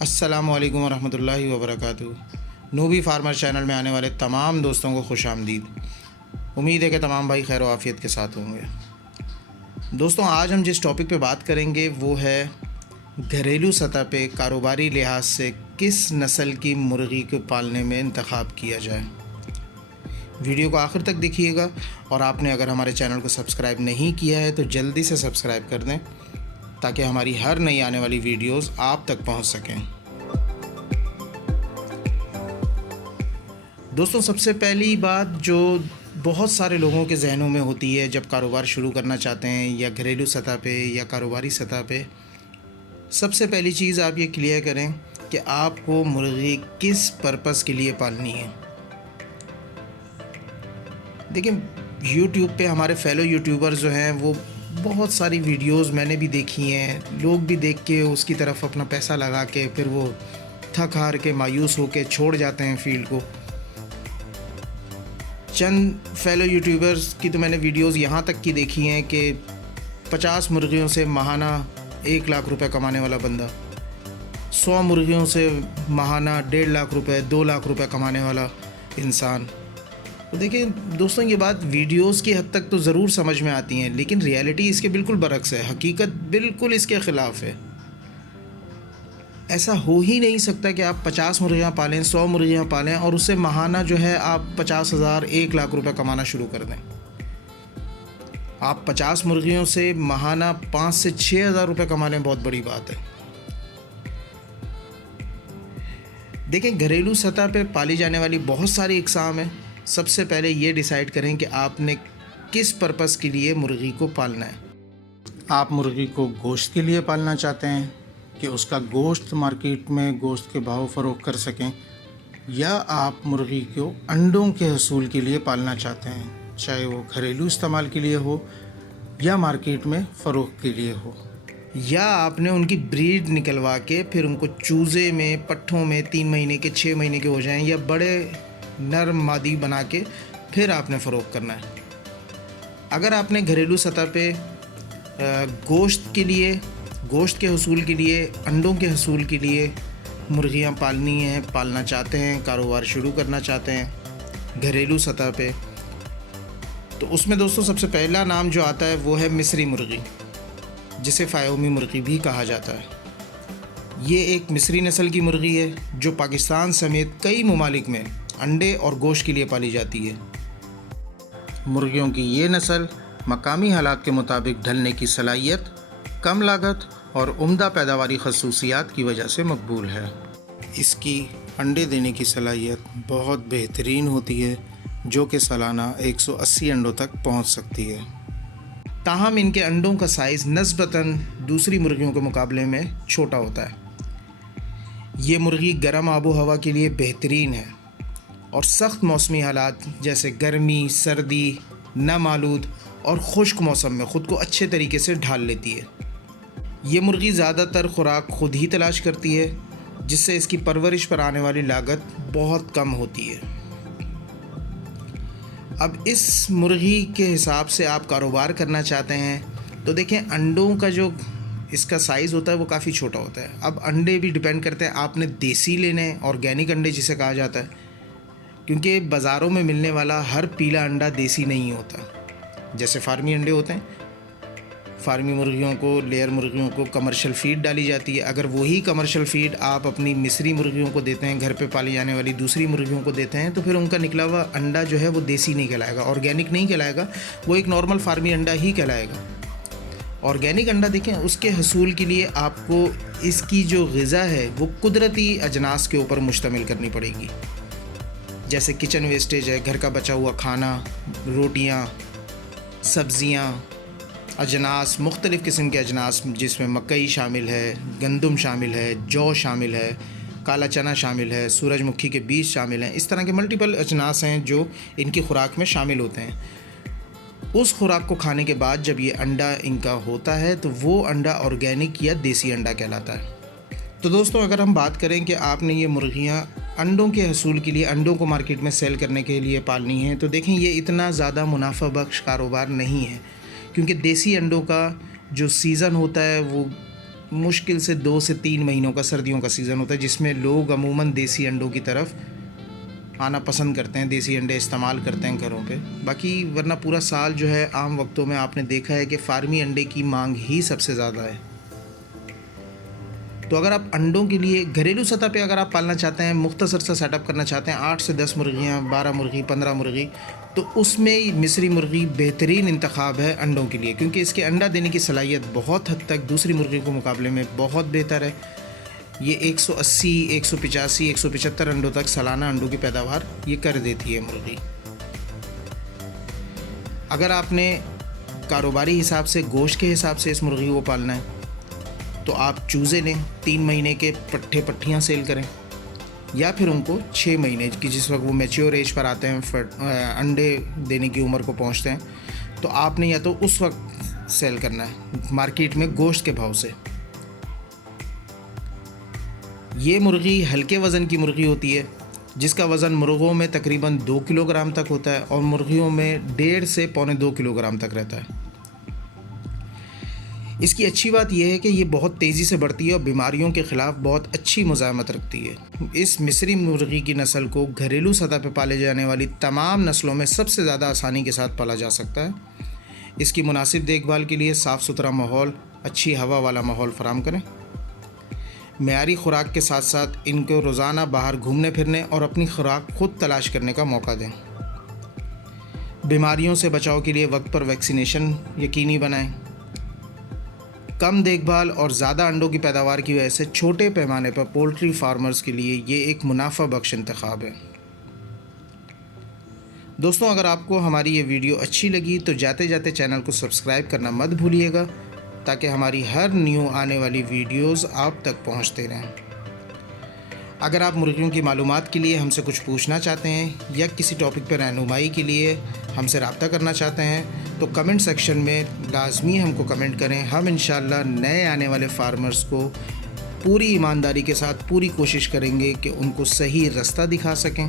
अस्सलामुअलैकुम वरहमतुल्लाहि वबरकातुहू। Noobie farmer channel में आने वाले तमाम दोस्तों को खुश आमदीद। उम्मीद है कि तमाम भाई खैर आफ़ियत के साथ होंगे। दोस्तों, आज हम जिस टॉपिक पे बात करेंगे वो है घरेलू सतह पे कारोबारी लिहाज से किस नस्ल की मुर्गी को पालने में इंतखाब किया जाए। वीडियो को आखिर तक देखिएगा और आपने अगर हमारे चैनल को सब्सक्राइब नहीं किया है तो जल्दी से सब्सक्राइब कर दें ताकि हमारी हर नई आने वाली वीडियोस आप तक पहुंच सकें। दोस्तों, सबसे पहली बात जो बहुत सारे लोगों के जहनों में होती है जब कारोबार शुरू करना चाहते हैं या घरेलू सतह पे या कारोबारी सतह पे, सबसे पहली चीज़ आप ये क्लियर करें कि आपको मुर्गी किस पर्पस के लिए पालनी है। देखिए, यूट्यूब पे हमारे फेलो यूट्यूबर्स जो हैं वो बहुत सारी वीडियोस मैंने भी देखी हैं। लोग भी देख के उसकी तरफ अपना पैसा लगा के फिर वो थक हार के मायूस होकर छोड़ जाते हैं फील्ड को। चंद फेलो यूट्यूबर्स की तो मैंने वीडियोस यहाँ तक की देखी हैं कि 50 मुर्गियों से माहाना 1 लाख रुपए कमाने वाला बंदा, 100 मुर्गियों से माहाना 1.5 लाख रुपए 2 लाख रुपए कमाने वाला इंसान। तो देखिए दोस्तों, ये बात वीडियोस की हद तक तो ज़रूर समझ में आती हैं, लेकिन रियलिटी इसके बिल्कुल बरक्स है। हकीकत बिल्कुल इसके ख़िलाफ़ है। ऐसा हो ही नहीं सकता कि आप 50 मुर्गियाँ पालें, 100 मुर्गियाँ पालें और उससे माहाना जो है आप 50,000 1 लाख रुपए कमाना शुरू कर दें। आप 50 मुर्गियों से माहाना 5 से 6 हज़ार रुपये कमा लें, बहुत बड़ी बात है। देखें, घरेलू सतह पे पाली जाने वाली बहुत सारी इकसाम है। सबसे पहले ये डिसाइड करें कि आपने किस पर्पस के लिए मुर्गी को पालना है। आप मुर्गी को गोश्त के लिए पालना चाहते हैं कि उसका गोश्त मार्केट में गोश्त के भाव फ़रोख्त कर सकें, या आप मुर्गी को अंडों के हसूल के लिए पालना चाहते हैं, चाहे वो घरेलू इस्तेमाल के लिए हो या मार्केट में फ़रोख्त के लिए हो, या आपने उनकी ब्रीड निकलवा के फिर उनको चूज़े में पट्ठों में 3 महीने के 6 महीने के हो जाएं या बड़े नर मादी बना के फिर आपने फ़रोख्त करना है। अगर आपने घरेलू सतह पे गोश्त के लिए, गोश्त के हसूल के लिए, अंडों के हसूल के लिए मुर्गियां पालनी हैं, पालना चाहते हैं, कारोबार शुरू करना चाहते हैं घरेलू सतह पे, तो उसमें दोस्तों सबसे पहला नाम जो आता है वो है मिस्री मुर्गी, जिसे फ़ायोमी मुर्गी भी कहा जाता है। ये एक मिस्री नस्ल की मुर्गी है जो पाकिस्तान समेत कई ममालिक में अंडे और गोश्त के लिए पाली जाती है। मुर्गियों की ये नस्ल मकामी हालात के मुताबिक ढलने की सलाहियत, कम लागत और उम्दा पैदावारी खसूसियात की वजह से मकबूल है। इसकी अंडे देने की सलाहियत बहुत बेहतरीन होती है, जो कि सालाना 180 अंडों तक पहुंच सकती है। ताहम इनके अंडों का साइज़ नस्बतन दूसरी मुर्गियों के मुकाबले में छोटा होता है। ये मुर्गी गर्म आबो हवा के लिए बेहतरीन है और सख्त मौसमी हालात जैसे गर्मी, सर्दी, नम आलूद और खुश्क मौसम में ख़ुद को अच्छे तरीके से ढाल लेती है। ये मुर्गी ज़्यादातर खुराक खुद ही तलाश करती है, जिससे इसकी परवरिश पर आने वाली लागत बहुत कम होती है। अब इस मुर्गी के हिसाब से आप कारोबार करना चाहते हैं तो देखें, अंडों का जो इसका साइज़ होता है वो काफ़ी छोटा होता है। अब अंडे भी डिपेंड करते हैं, आपने देसी लेने हैं, ऑर्गेनिक अंडे जिसे कहा जाता है, क्योंकि बाज़ारों में मिलने वाला हर पीला अंडा देसी नहीं होता। जैसे फार्मी अंडे होते हैं, फार्मी मुर्गियों को, लेयर मुर्गियों को कमर्शियल फ़ीड डाली जाती है। अगर वही कमर्शियल फ़ीड आप अपनी मिस्री मुर्गियों को देते हैं, घर पे पाली जाने वाली दूसरी मुर्गियों को देते हैं, तो फिर उनका निकला हुआ अंडा जो है वो देसी नहीं कहलाएगा, ऑर्गेनिक नहीं कहलाएगा, वो एक नॉर्मल फार्मी अंडा ही कहलाएगा। ऑर्गेनिक अंडा देखें, उसके हसूल के लिए आपको इसकी जो ग़िज़ा है वो कुदरती अजनास के ऊपर मुश्तमिल करनी पड़ेगी। जैसे किचन वेस्टेज है, घर का बचा हुआ खाना, रोटियां, सब्ज़ियां, अजनास, मुख्तलिफ़ किस्म के अजनास जिसमें मकई शामिल है, गंदम शामिल है, जौ शामिल है, काला चना शामिल है, सूरजमुखी के बीज शामिल हैं। इस तरह के मल्टीपल अजनास हैं जो इनकी खुराक में शामिल होते हैं। उस खुराक को खाने के बाद जब ये अंडा इनका होता है तो वो अंडा ऑर्गेनिक या देसी अंडा कहलाता है। तो दोस्तों, अगर हम बात करें कि आपने ये मुर्गियाँ अंडों के हसूल के लिए, अंडों को मार्केट में सेल करने के लिए पालनी है, तो देखें ये इतना ज़्यादा मुनाफा बख्श कारोबार नहीं है, क्योंकि देसी अंडों का जो सीज़न होता है वो मुश्किल से 2 से 3 महीनों का सर्दियों का सीज़न होता है, जिसमें लोग अमूमन देसी अंडों की तरफ आना पसंद करते हैं, देसी अंडे इस्तेमाल करते हैं घरों पे। बाकी वरना पूरा साल जो है आम वक्तों में आपने देखा है कि फार्मी अंडे की मांग ही सबसे ज़्यादा है। तो अगर आप अंडों के लिए घरेलू सतह पे अगर आप पालना चाहते हैं, मुख्तसर सा सेटअप करना चाहते हैं, 8 से 10 मुर्गियाँ, 12 मुर्गी, 15 मुर्गी, तो उसमें मिस्री मुर्गी बेहतरीन इंतखाब है अंडों के लिए, क्योंकि इसके अंडा देने की सलाहियत बहुत हद तक दूसरी मुर्गी के मुकाबले में बहुत बेहतर है। ये 180, 185, 175 अंडों तक सालाना अंडों की पैदावार ये कर देती है मुर्गी। अगर आपने कारोबारी हिसाब से, गोश्त के हिसाब से इस मुर्गी को पालना है, तो आप चूज़े लें, 3 महीने के पट्टियाँ सेल करें, या फिर उनको 6 महीने की, जिस वक्त वो मैच्योर एज पर आते हैं, अंडे देने की उम्र को पहुंचते हैं, तो आपने या तो उस वक्त सेल करना है मार्केट में गोश्त के भाव से। ये मुर्गी हल्के वज़न की मुर्गी होती है, जिसका वज़न मुर्गों में तकरीबन 2 किलोग्राम तक होता है और मुर्गियों में 1.5 से पौने 2 किलोग्राम तक रहता है। इसकी अच्छी बात यह है कि ये बहुत तेज़ी से बढ़ती है और बीमारियों के ख़िलाफ़ बहुत अच्छी मुज़ाहमत रखती है। इस मिस्री मुर्गी की नस्ल को घरेलू सतह पर पाले जाने वाली तमाम नस्लों में सबसे ज़्यादा आसानी के साथ पाला जा सकता है। इसकी मुनासिब देखभाल के लिए साफ़ सुथरा माहौल, अच्छी हवा वाला माहौल फराहम करें। मेयारी खुराक के साथ साथ इनको रोज़ाना बाहर घूमने फिरने और अपनी खुराक खुद तलाश करने का मौका दें। बीमारियों से बचाव के लिए वक्त पर वैक्सीनेशन यकीनी बनाएं। कम देखभाल और ज़्यादा अंडों की पैदावार की वजह से छोटे पैमाने पर पोल्ट्री फार्मर्स के लिए ये एक मुनाफा बख्श इंतखाब है। दोस्तों, अगर आपको हमारी ये वीडियो अच्छी लगी तो जाते जाते चैनल को सब्सक्राइब करना मत भूलिएगा, ताकि हमारी हर न्यू आने वाली वीडियोस आप तक पहुंचते रहें। अगर आप मुर्गियों की मालूमात के लिए हमसे कुछ पूछना चाहते हैं या किसी टॉपिक पर रहनुमाई के लिए हमसे रब्ता करना चाहते हैं, तो कमेंट सेक्शन में लाजमी हमको कमेंट करें। हम इंशाअल्लाह नए आने वाले फार्मर्स को पूरी ईमानदारी के साथ पूरी कोशिश करेंगे कि उनको सही रास्ता दिखा सकें,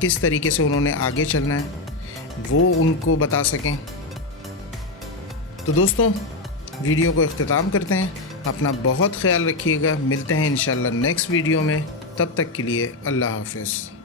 किस तरीके से उन्होंने आगे चलना है वो उनको बता सकें। तो दोस्तों, वीडियो को इख्तिताम करते हैं। अपना बहुत ख्याल रखिएगा। मिलते हैं इंशाअल्लाह नेक्स्ट वीडियो में। तब तक के लिए अल्लाह हाफ़िज़।